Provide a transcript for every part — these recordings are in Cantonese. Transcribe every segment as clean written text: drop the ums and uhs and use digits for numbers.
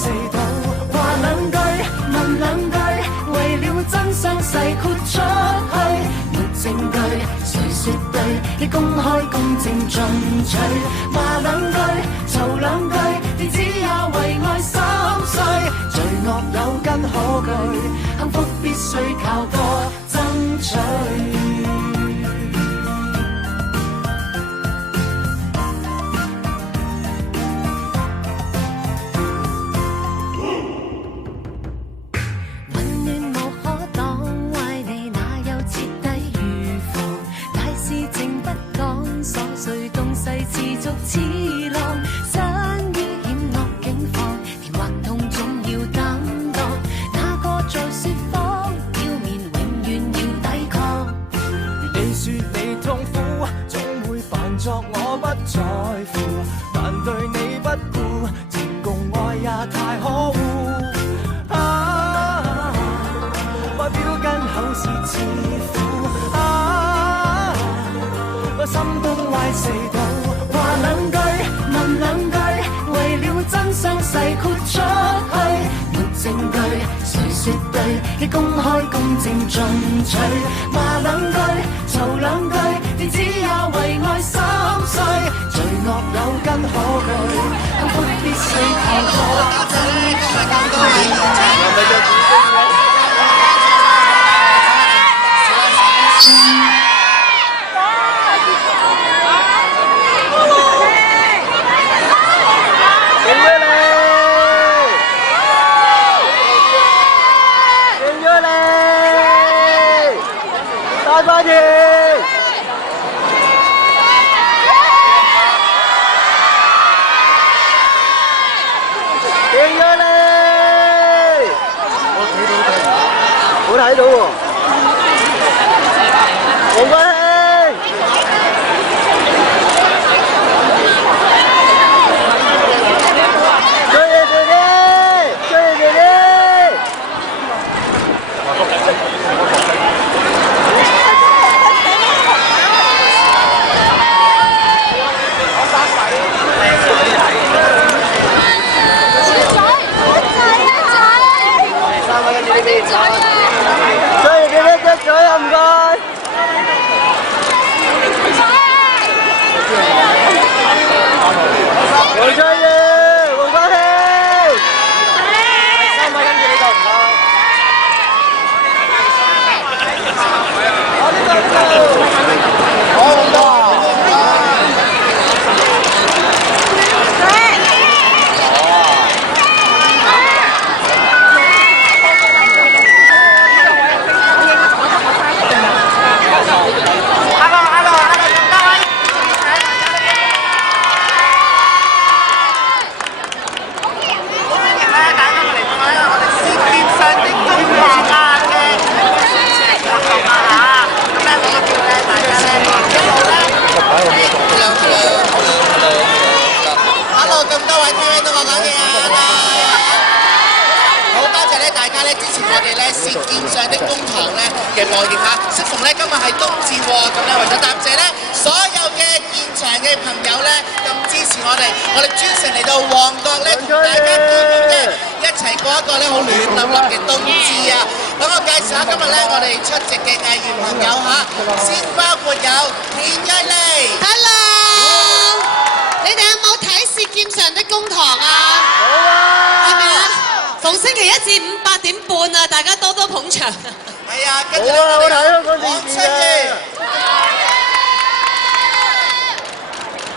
四道，話兩句問兩句，為了真相細豁出去，沒證據誰說對，你公開公正進取，罵兩句嘈兩句，你只也為愛心碎，罪惡有根可據，幸福必須靠多爭取。持續似浪，生於險惡境況，甜或痛總要擔當。那個在説謊，表面永遠要抵抗。你說你痛苦，總會扮作我不在乎，但對你不顧，情共愛也太可惡。外表跟口是似乎，我心中歪四道。話兩句問兩句，為了真相細豁出去，沒證據誰說對，你公開公正進取，罵兩句嘈兩句，你只也為愛心碎，罪惡有根可據，幸福必須靠多爭取。快啲！贏咗你！我睇到喎，黃國興！追你姐姐！追你姐姐！追你姐姐嘴啊唔該！黃翠如、黃國興，三位跟住呢度唔該。我呢度，好唔多。舌劍上的公堂咧嘅播映嚇，適逢咧今日係冬至喎，咁咧為咗答謝咧所有嘅現場嘅朋友咧咁支持我哋專程嚟到旺角咧同大家見面嘅，一齊過一個咧好暖粒粒嘅冬至啊！咁我介紹下今日咧我哋出席嘅藝員朋友嚇，先包括有田一莉 ，Hello， 你哋有冇睇舌劍上的公堂啊？好啊！係咪啊？逢星期一至五8點半啊，大家多多捧場。係啊，跟住咧我哋有黃翠如。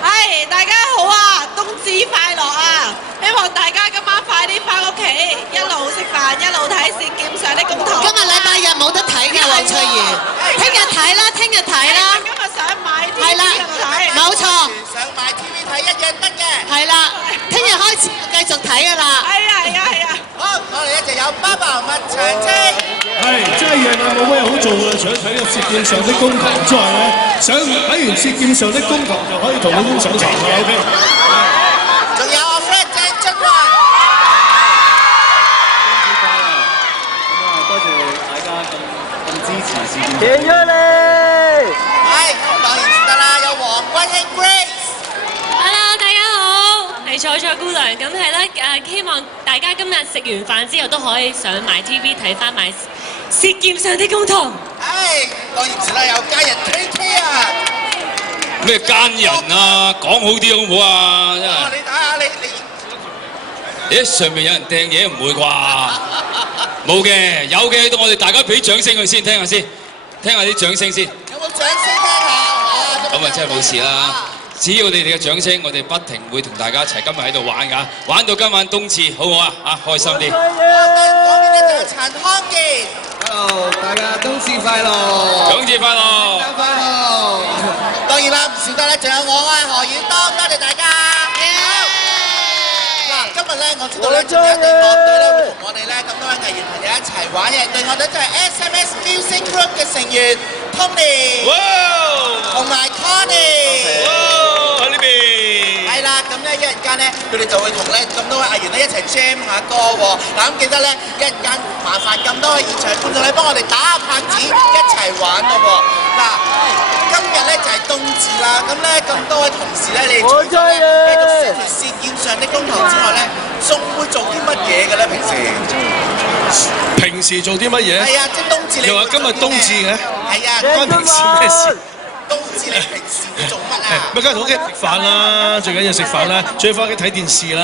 係，大家好啊！冬至快樂啊！希望大家今晚快啲翻屋企，一路食飯一路睇舌劍上的公堂。今日禮拜日冇得睇嘅黃翠如，聽日睇啦，聽日睇啦。今日想買 TV 係啦，冇錯。想買 TV 睇一樣得嘅。係啦，聽日開始繼續睇㗎啦。係啊係啊係啊！好，我哋一直有爸爸麥長青。係，真係夜晚冇咩好做㗎，除咗睇個舌劍上的公堂之外咧，想睇完舌劍上的公堂就可以同老公上床啦。OK。仲有我 friend 鄭俊華。多謝大家咁支持舌劍。贏咗你。係，咁當然得啦，有黃君英 Grace。Hello， 大家好，嚟楚楚姑娘，咁係啦，希望大家今日食完飯之後都可以上埋 TV 睇翻埋《舌劍上的公堂》。當然啦，有家人 KK 啊！咩奸人啊？講好啲好唔好啊？真係。你睇下你。咦，上面有人掟嘢唔會啩？冇嘅，有嘅，我哋大家俾掌聲佢先，聽下先，聽下啲掌聲先。有冇掌聲聽下？咁啊，真係冇事啦。只要你哋嘅掌聲，我哋不停會同大家一齊今日喺度玩㗎，玩到今晚冬至，好唔好啊？啊，開心啲。嗰邊咧就係陳康健。Hello，大家冬至快樂！冬至快樂！快樂！當然啦，唔少得咧，仲有我啊何遠東，多謝大家。嗱，今日咧我知道咧，仲有一隊樂隊咧會同我哋咧咁多位藝員朋友一齊玩嘅，隊樂隊就係 SMS Music Group 嘅成員 Tony 同埋 Connie。喺呢邊。係啦，咁咧一陣間咧，佢哋就會同咧咁多位藝員咧一齊 jam 下歌喎。嗱，咁記得咧一陣間麻煩咁多位現場觀眾咧幫我哋打下拍子，一齊玩咯喎。嗱，今日咧就係冬至啦，咁咧咁多位同事咧，你哋除咗咧繼續宣傳舌劍上的公堂之外咧，仲會做啲乜嘢嘅咧？平時做啲乜嘢？係啊，即係冬至你又話今日冬至嘅？係啊，關平時咩事？冬至你平時會做乜啊？咪梗係同屋企食飯啦，最緊要食飯啦，最翻屋企睇電視啦。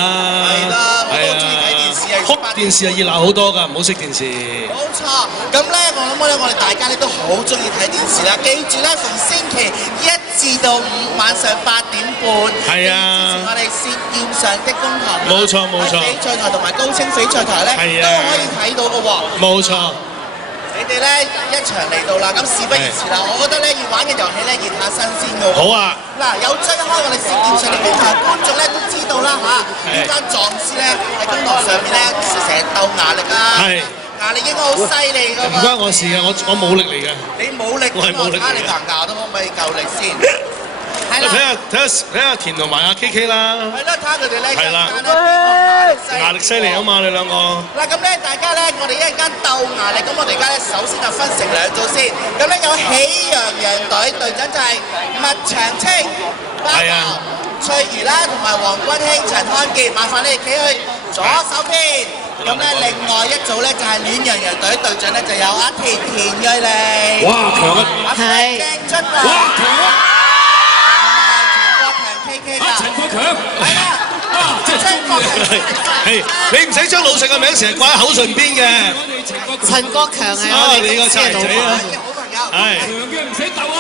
係啦，我都中意睇電視啊。開電視係熱鬧好多㗎，唔好熄電視。冇錯，咁咧我諗咧，我哋大家咧都好中意睇電視啦。記住咧，逢星期1至到5晚上8點半，係啊，支持我哋舌劍上的公堂。冇錯冇錯。翡翠台同埋高清翡翠台咧，都可以睇到嘅喎。冇錯。你哋咧一場嚟到啦，咁事不宜遲啦，我覺得咧要玩嘅遊戲咧熱下身先嘅喎。好啊！嗱，有追開我哋舌劍上的公堂觀眾咧都知道啦嚇，呢間壯師咧喺公堂上面咧成日鬥牙力啊，牙力應該好犀利㗎嘛。唔關我事嘅，我武力嚟嘅。你武力，我係武力嚟㗎。你牙都可唔可以夠力先？係啦，睇下田同埋阿 KK 啦。係啦，睇下佢哋咧。係啦。牙力犀利啊嘛，你兩個。嗱咁咧，大家咧，我哋一陣間鬥牙力，咁我哋而家咧首先就分成兩組先。咁咧有喜羊羊隊隊長就係麥長青、包豪、翠兒啦，同埋黃君興、陳漢傑，麻煩你哋企去左手邊。咁咧另外一組咧就係暖羊羊隊隊長咧就有阿田瑞麗。哇，強啊！係。鄭俊華。哇，強啊！陳國強，係啦，即係陳國強，係你唔使將老實嘅名成日掛喺口唇邊嘅。陳國強係我哋公司嘅老闆。係，唔使鬥啦。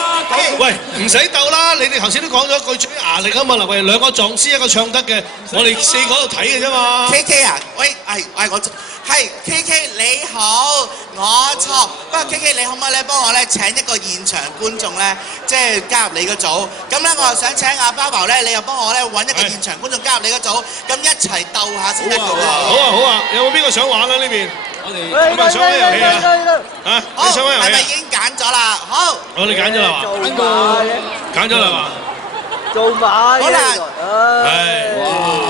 喂，唔使鬥啦，你哋頭先都講咗句最牙力啊嘛。嗱，喂，兩個壯師一個唱得嘅，我哋4個喺度睇嘅啫嘛。KK 啊，喂，係我。係 KK 你好，我錯。不過 KK 你可唔可以咧幫我咧請一個現場觀眾咧，即係加入你個組。咁咧我又想請阿包豪咧，你又幫我咧揾一個現場觀眾加入你個組，咁一齊鬥下先得㗎喎。好啊，有冇邊個想玩啊？呢邊我哋咁啊想玩遊戲啊？嚇，你想玩遊戲？係咪已經揀咗啦？好。我哋揀咗啦嘛？揀咗啦嘛？做馬好啦。係。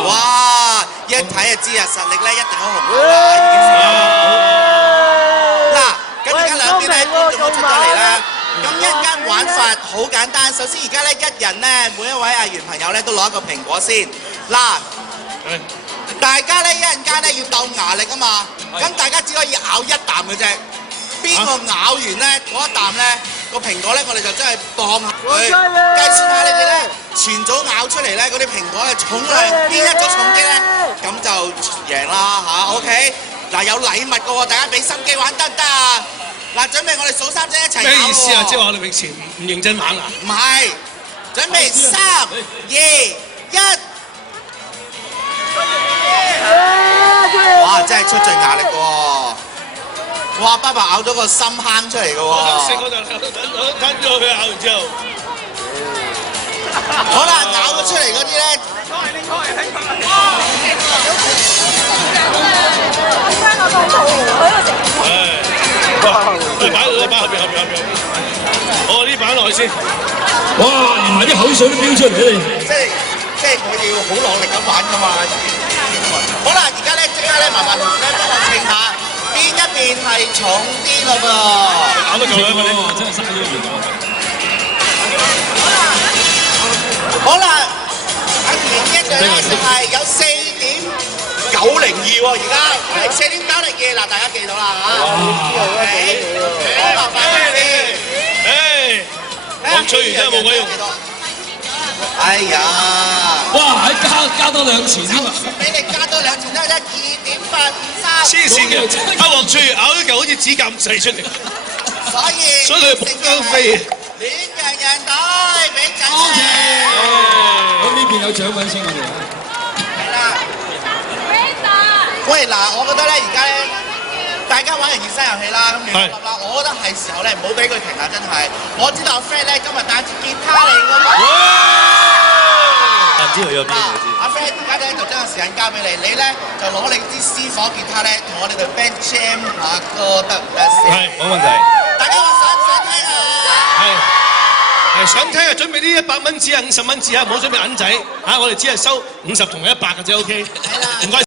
哇！一睇就知啊，實力咧一定好雄厚啦！嗱，咁而家兩邊咧觀眾都出咗嚟啦。咁一間玩法好簡單，首先而家咧一人咧每一位藝員朋友咧都攞一個蘋果先。嗱，大家咧一陣間咧要鬥牙力啊嘛，咁大家只可以咬一啖嘅啫。邊個咬完咧嗰一啖咧個蘋果咧，我哋就真係當下佢計算下你哋咧全組咬出嚟咧嗰啲蘋果嘅重量邊一組重啲咧，咁就贏啦嚇。OK， 嗱有禮物嘅喎，大家俾心機玩得唔得啊？嗱，準備我哋數3聲一齊咬喎。咩意思啊？即係話我哋平時唔認真玩啊？唔係，準備3、2、1。哇！真係出盡牙力喎！哇！爸爸咬咗個深坑出嚟嘅喎。我食我就等咗佢咬完之後。好啦，咬咗出嚟嗰啲咧。擺落啦，擺後邊。哦，呢擺落去先。哇！連埋啲口水都飆出嚟你。即係我要好落力咁玩㗎嘛。好啦，而家咧即刻咧麻煩同事咧幫我稱下。邊一邊係重啲咯噃？咬得夠啦，佢真係嘥咗完咗。好啦，阿田一隊咧就係係有4.902喎，而家係4.902嗱，大家記到啦嚇。好麻煩你。黃翠如真係冇鬼用。哎呀！哇！加多2錢添啊！俾你加多2錢得唔得？2.853。黐線嘅，阿黃翠如咬咗嚿好似指甲咁細出嚟。所以佢撲香飛。戀人人隊俾獎。咁呢邊有獎品先我哋。係啦。喂嗱，我覺得咧而家咧，大家玩完熱身遊戲啦，咁亂粒啦，我覺得係時候咧唔好俾佢停啦，真係。我知道阿 Fred 咧今日帶住吉他嚟㗎嘛。唔知佢有邊個知？阿 Fred 而家咧就將個時間交俾你，你咧就攞你啲私房吉他咧，同我哋隊 band jam 下歌得唔得先？係，冇問題。大家話想唔想聽啊？係想聽啊！準備啲100蚊紙啊、50蚊紙啊，唔好準備銀仔嚇，我哋只係收50同100嘅啫 ，OK？係啦，唔該。